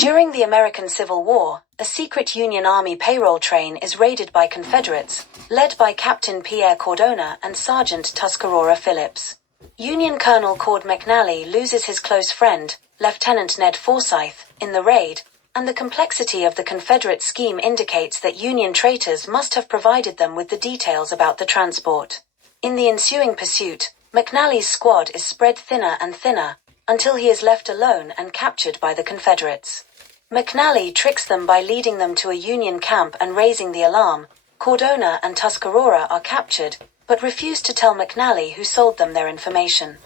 During the American Civil War, a secret Union Army payroll train is raided by Confederates, led by Captain Pierre Cardona and Sergeant Tuscarora Phillips. Union Colonel Cord McNally loses his close friend, Lieutenant Ned Forsyth, in the raid, and the complexity of the Confederate scheme indicates that Union traitors must have provided them with the details about the transport. In the ensuing pursuit, McNally's squad is spread thinner and thinner, until he is left alone and captured by the Confederates. McNally tricks them by leading them to a Union camp and raising the alarm. Cardona and Tuscarora are captured, but refuse to tell McNally who sold them their information.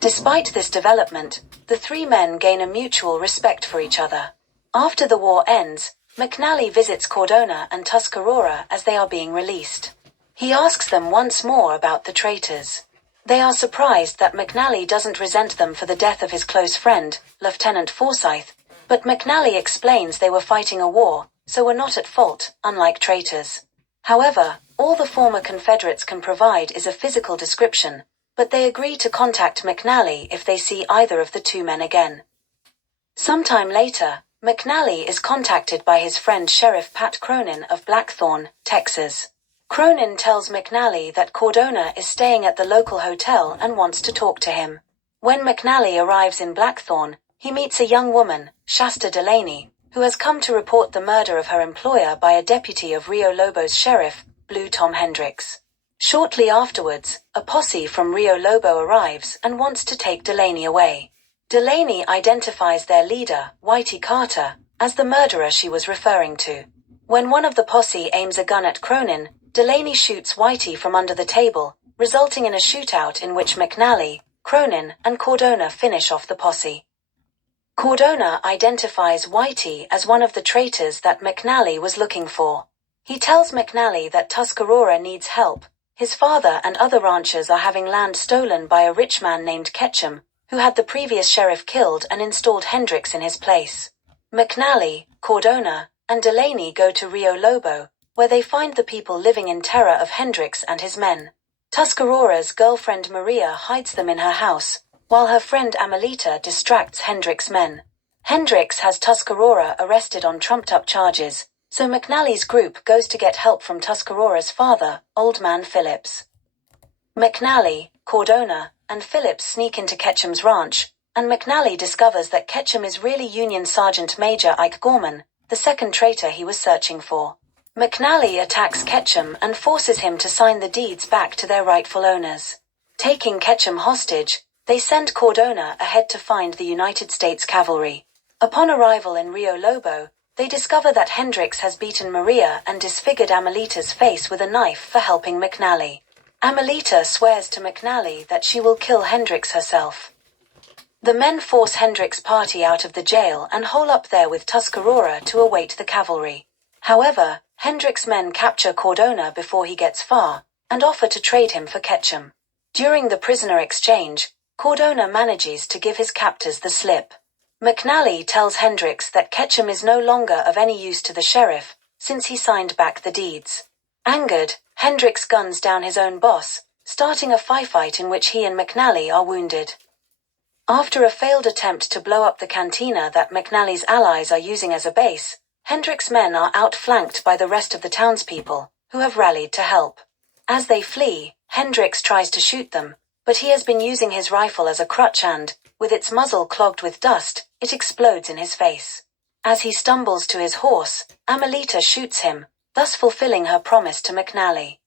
Despite this development, the three men gain a mutual respect for each other. After the war ends, McNally visits Cardona and Tuscarora as they are being released. He asks them once more about the traitors. They are surprised that McNally doesn't resent them for the death of his close friend, Lieutenant Forsyth, but McNally explains they were fighting a war, so were not at fault, unlike traitors. However, all the former Confederates can provide is a physical description, but they agree to contact McNally if they see either of the two men again. Sometime later, McNally is contacted by his friend Sheriff Pat Cronin of Blackthorn, Texas. Cronin tells McNally that Cardona is staying at the local hotel and wants to talk to him. When McNally arrives in Blackthorn, he meets a young woman, Shasta Delaney, who has come to report the murder of her employer by a deputy of Rio Lobo's sheriff, Blue Tom Hendricks. Shortly afterwards, a posse from Rio Lobo arrives and wants to take Delaney away. Delaney identifies their leader, Whitey Carter, as the murderer she was referring to. When one of the posse aims a gun at Cronin, Delaney shoots Whitey from under the table, resulting in a shootout in which McNally, Cronin, and Cardona finish off the posse. Cardona identifies Whitey as one of the traitors that McNally was looking for. He tells McNally that Tuscarora needs help. His father and other ranchers are having land stolen by a rich man named Ketchum, who had the previous sheriff killed and installed Hendricks in his place. McNally, Cardona, and Delaney go to Rio Lobo, where they find the people living in terror of Hendricks and his men. Tuscarora's girlfriend Maria hides them in her house, while her friend Amelita distracts Hendricks' men. Hendricks has Tuscarora arrested on trumped-up charges, so McNally's group goes to get help from Tuscarora's father, Old Man Phillips. McNally, Cardona, and Phillips sneak into Ketchum's ranch, and McNally discovers that Ketchum is really Union Sergeant Major Ike Gorman, the second traitor he was searching for. McNally attacks Ketchum and forces him to sign the deeds back to their rightful owners. Taking Ketchum hostage, they send Cardona ahead to find the United States cavalry. Upon arrival in Rio Lobo, they discover that Hendricks has beaten Maria and disfigured Amelita's face with a knife for helping McNally. Amelita swears to McNally that she will kill Hendricks herself. The men force Hendricks' party out of the jail and hole up there with Tuscarora to await the cavalry. However, Hendricks' men capture Cardona before he gets far, and offer to trade him for Ketchum. During the prisoner exchange, Cardona manages to give his captors the slip. McNally tells Hendricks that Ketchum is no longer of any use to the sheriff, since he signed back the deeds. Angered, Hendricks guns down his own boss, starting a firefight in which he and McNally are wounded. After a failed attempt to blow up the cantina that McNally's allies are using as a base, Hendricks' men are outflanked by the rest of the townspeople, who have rallied to help. As they flee, Hendricks tries to shoot them, but he has been using his rifle as a crutch and, with its muzzle clogged with dust, it explodes in his face. As he stumbles to his horse, Amelita shoots him, thus fulfilling her promise to McNally.